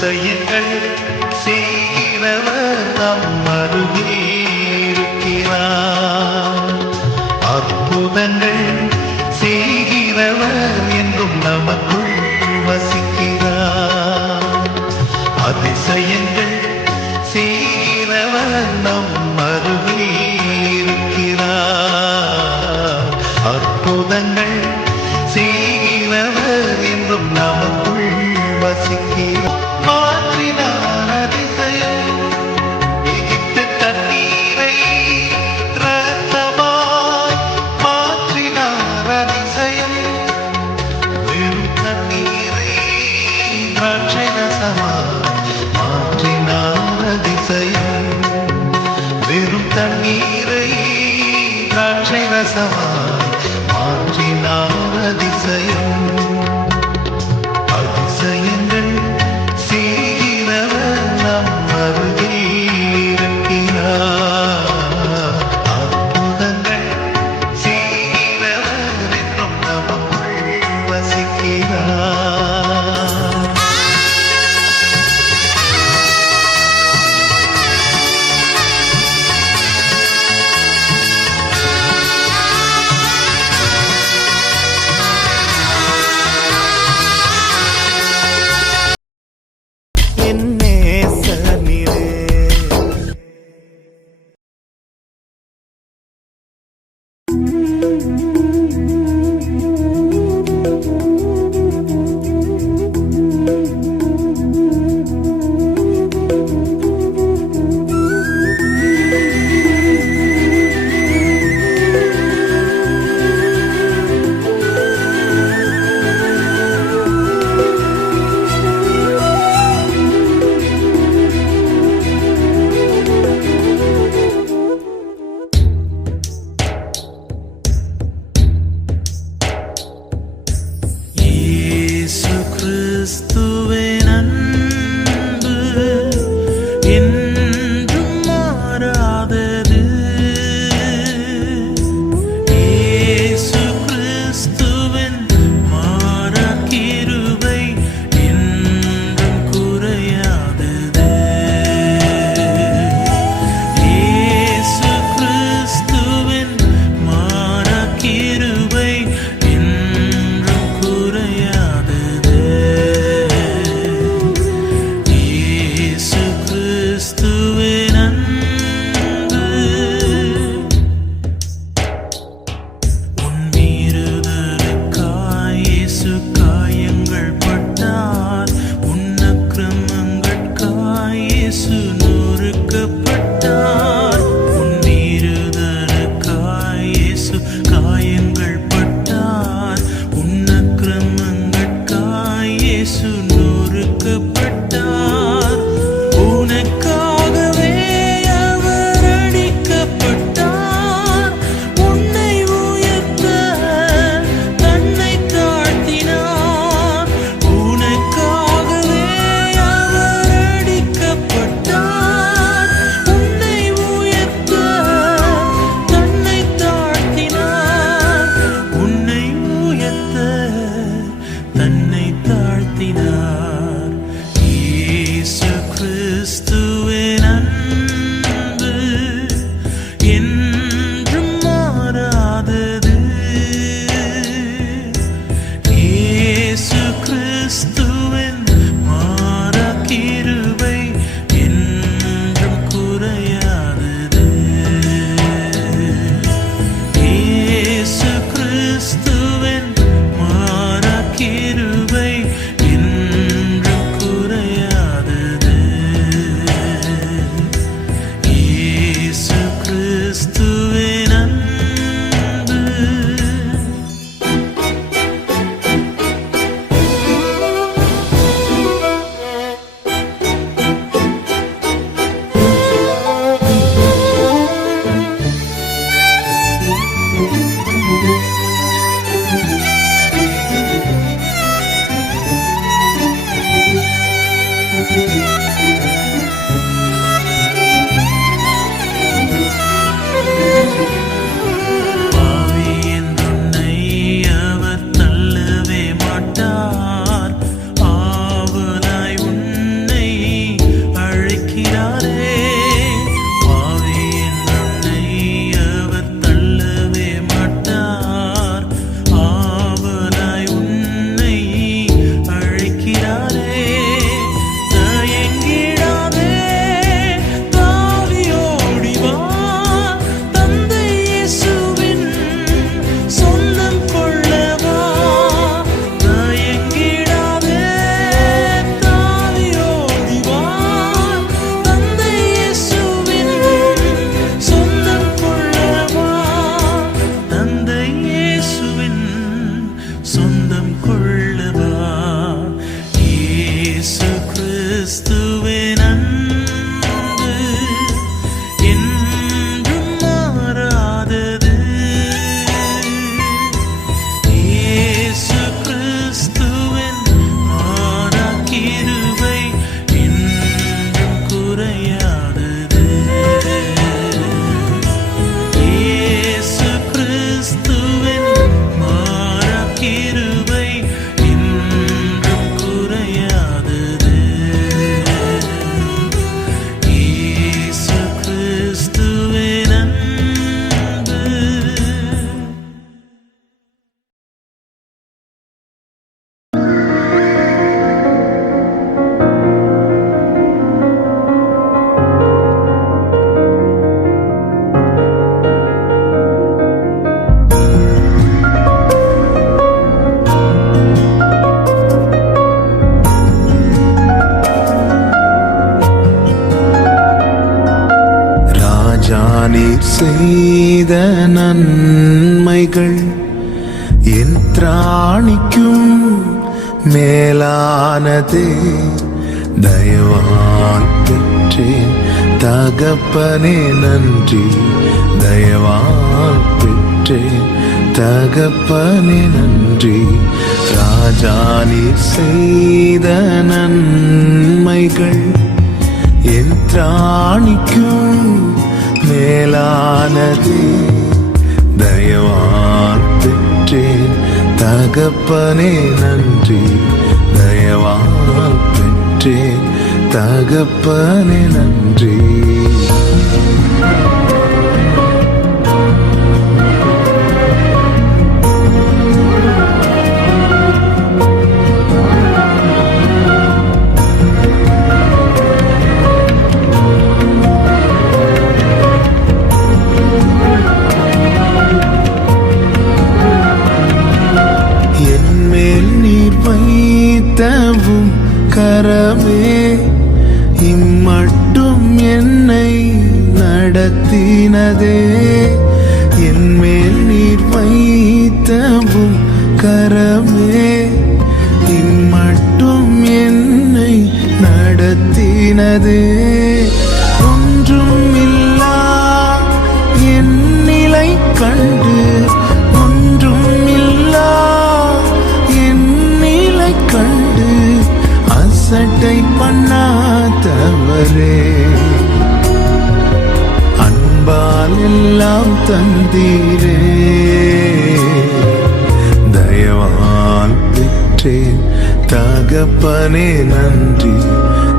செயல்கள் செய்தவர் நம் அருகே இருக்கிறார் அற்புதங்கள் செய்கிறவர் என்றும் நமக்குள் வசிக்கிறார். அதிசயங்கள் செய்கிறவர் நம் அருகே இருக்கிறார் அற்புதங்கள் செய்கிறவர் என்றும் நமக்கு செய்த நன்மைகள் என் திராணிக்கும் மேலானதே. தயவால் பெற்றேன் தகப்பனே நன்றி. தயவால் பெற்றேன் தகப்பனே நன்றி. ராஜா நீர் செய்த நன்மைகள் என் திராணிக்கும் மேலானது. தயவால் பெற்றேன். தகப்பனே நன்றி. தயவால் பெற்றேன். தகப்பனே நன்றி. வைத்தவும் கரமே இம்மட்டும் என்னை நடத்தினதே. என்மேல் நீர் வைத்தவும் கரமே இம்மட்டும் என்னை நடத்தினதே. தந்தீரே. தயவால் பெற்றேன் தகப்பனே நன்றி.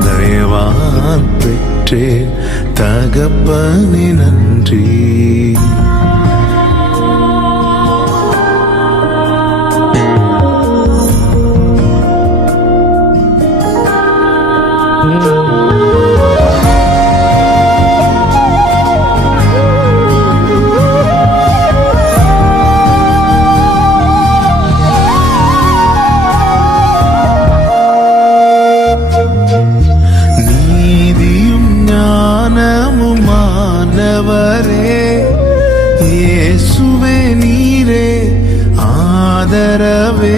தயவால் பெற்றேன் தகப்பனே நன்றி. ஆதரவே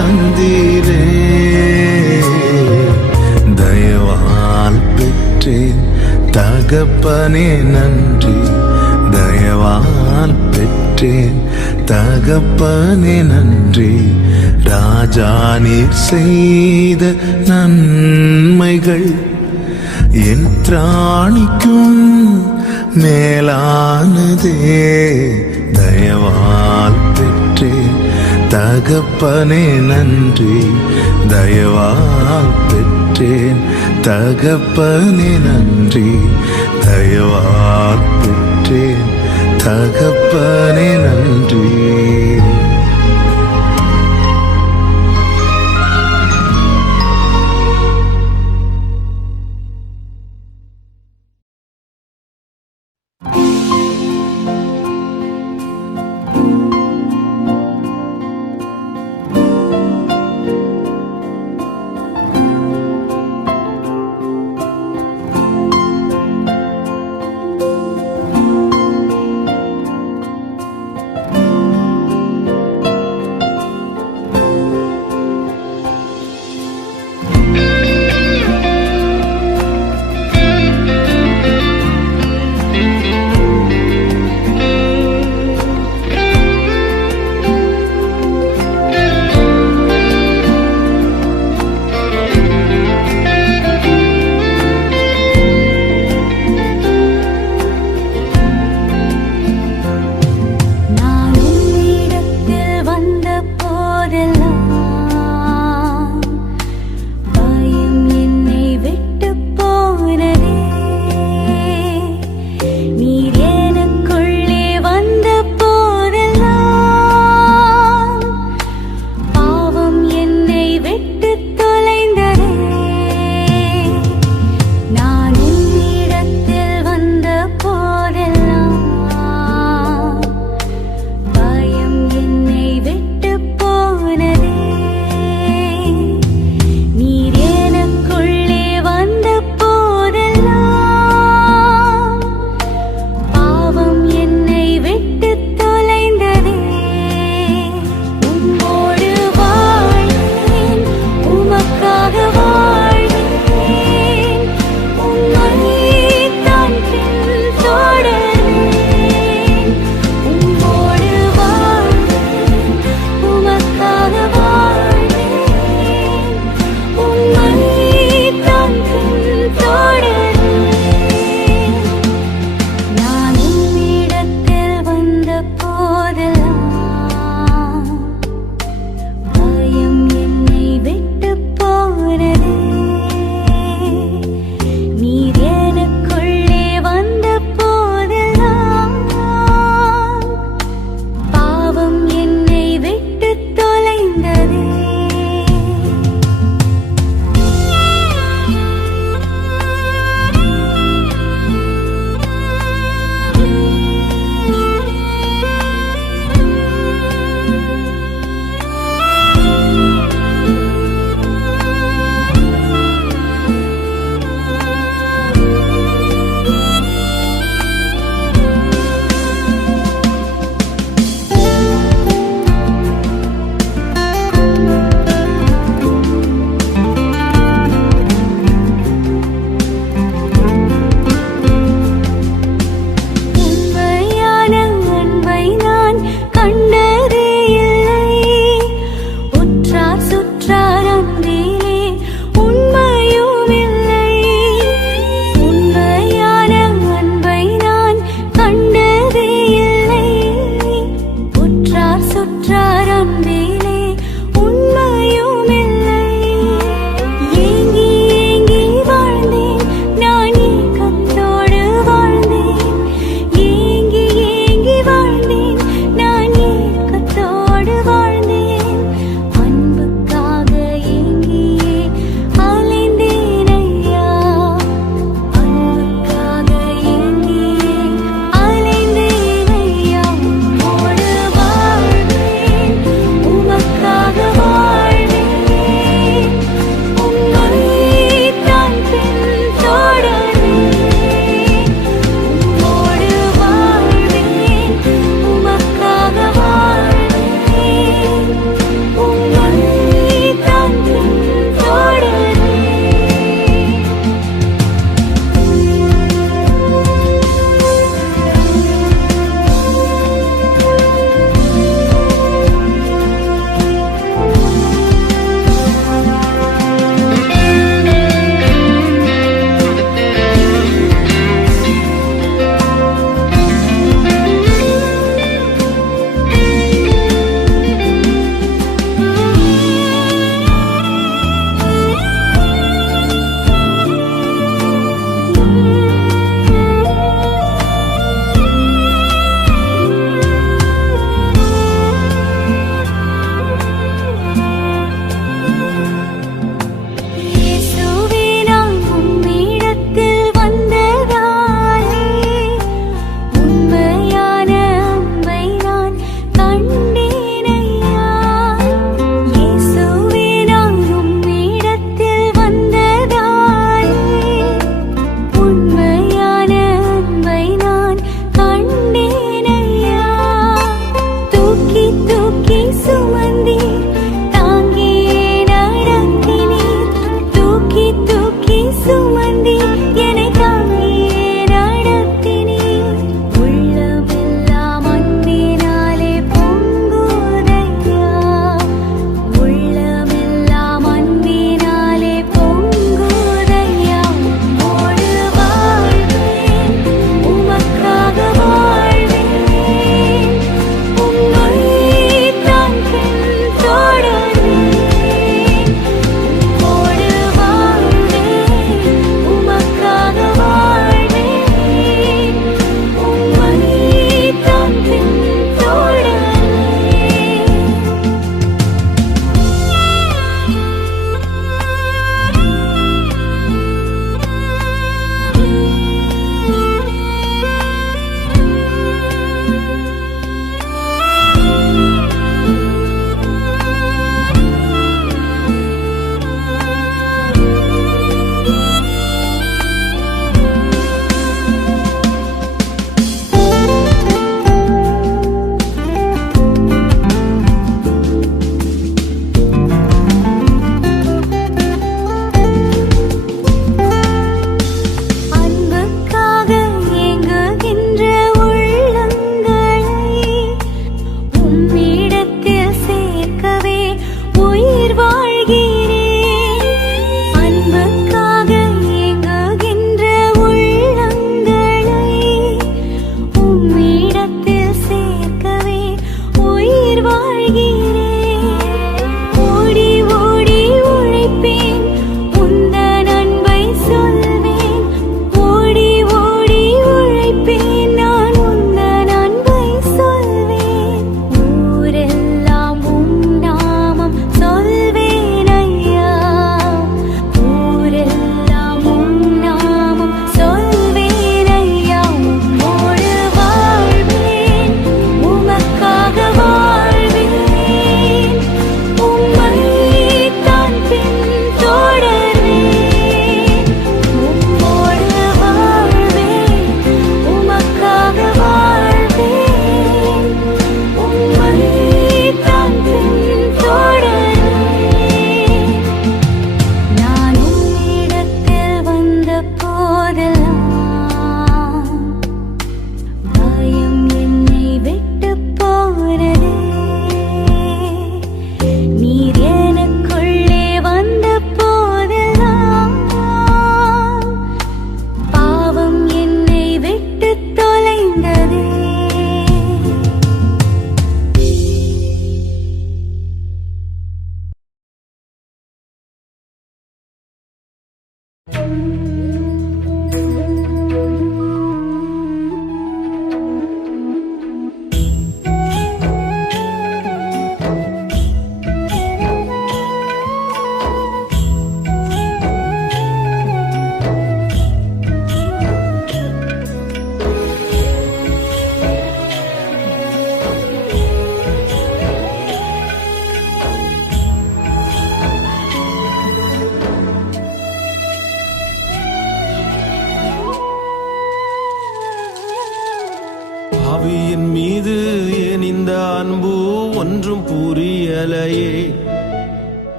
தந்தீரே. தயவால் பெற்றேன் தகப்பனே நன்றி. தயவால் பெற்றேன் தகப்பனே நன்றி. ராஜா நீர் செய்த நன்மைகள் என் திராணிக்கும் மேலானதே. தயவால் பெற்ற தகப்பனே நன்றி. தயவால் பெற்றேன். தகப்பனே நன்றி. தயவால் பெற்றேன். தகப்பனே நன்றி.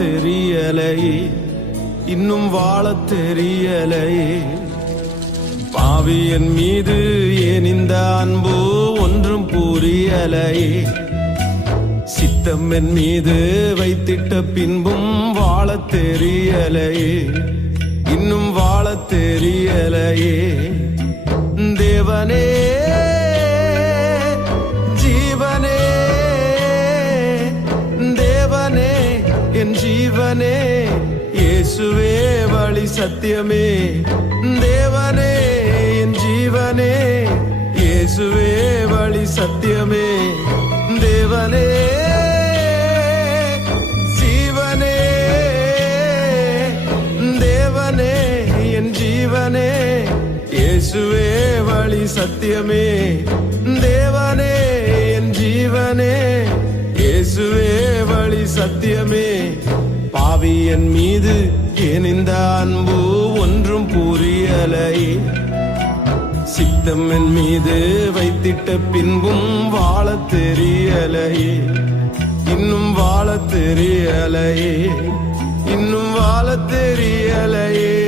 தெரியலையே. இன்னும் வாழத் தெரியலையே. பாவியன் மீது ஏன் இந்த அன்பு ஒன்றும் புரியலையே? சித்தம் என் மீது வைத்திட்ட பின்பும் வாழ தெரியலையே. இன்னும் வாழ தெரியலையே. தேவனே. இயேசுவே வழி சத்தியமே. தேவனே என் ஜீவனே. இயேசுவே வழி சத்தியமே. தேவனே ஜீவனே. தேவனே என் ஜீவனே. இயேசுவே வழி சத்தியமே. தேவனே என் ஜீவனே. இயேசுவே வழி சத்தியமே. பாவி என் மீது ஏன் இந்த அன்பு ஒன்றும் புரியலையே? சித்தம் என் மீது வைத்திட்ட பின்பும் வாழத் தெரியலையே. இன்னும் வாழத் தெரியலையே. இன்னும் வாழத் தெரியலையே.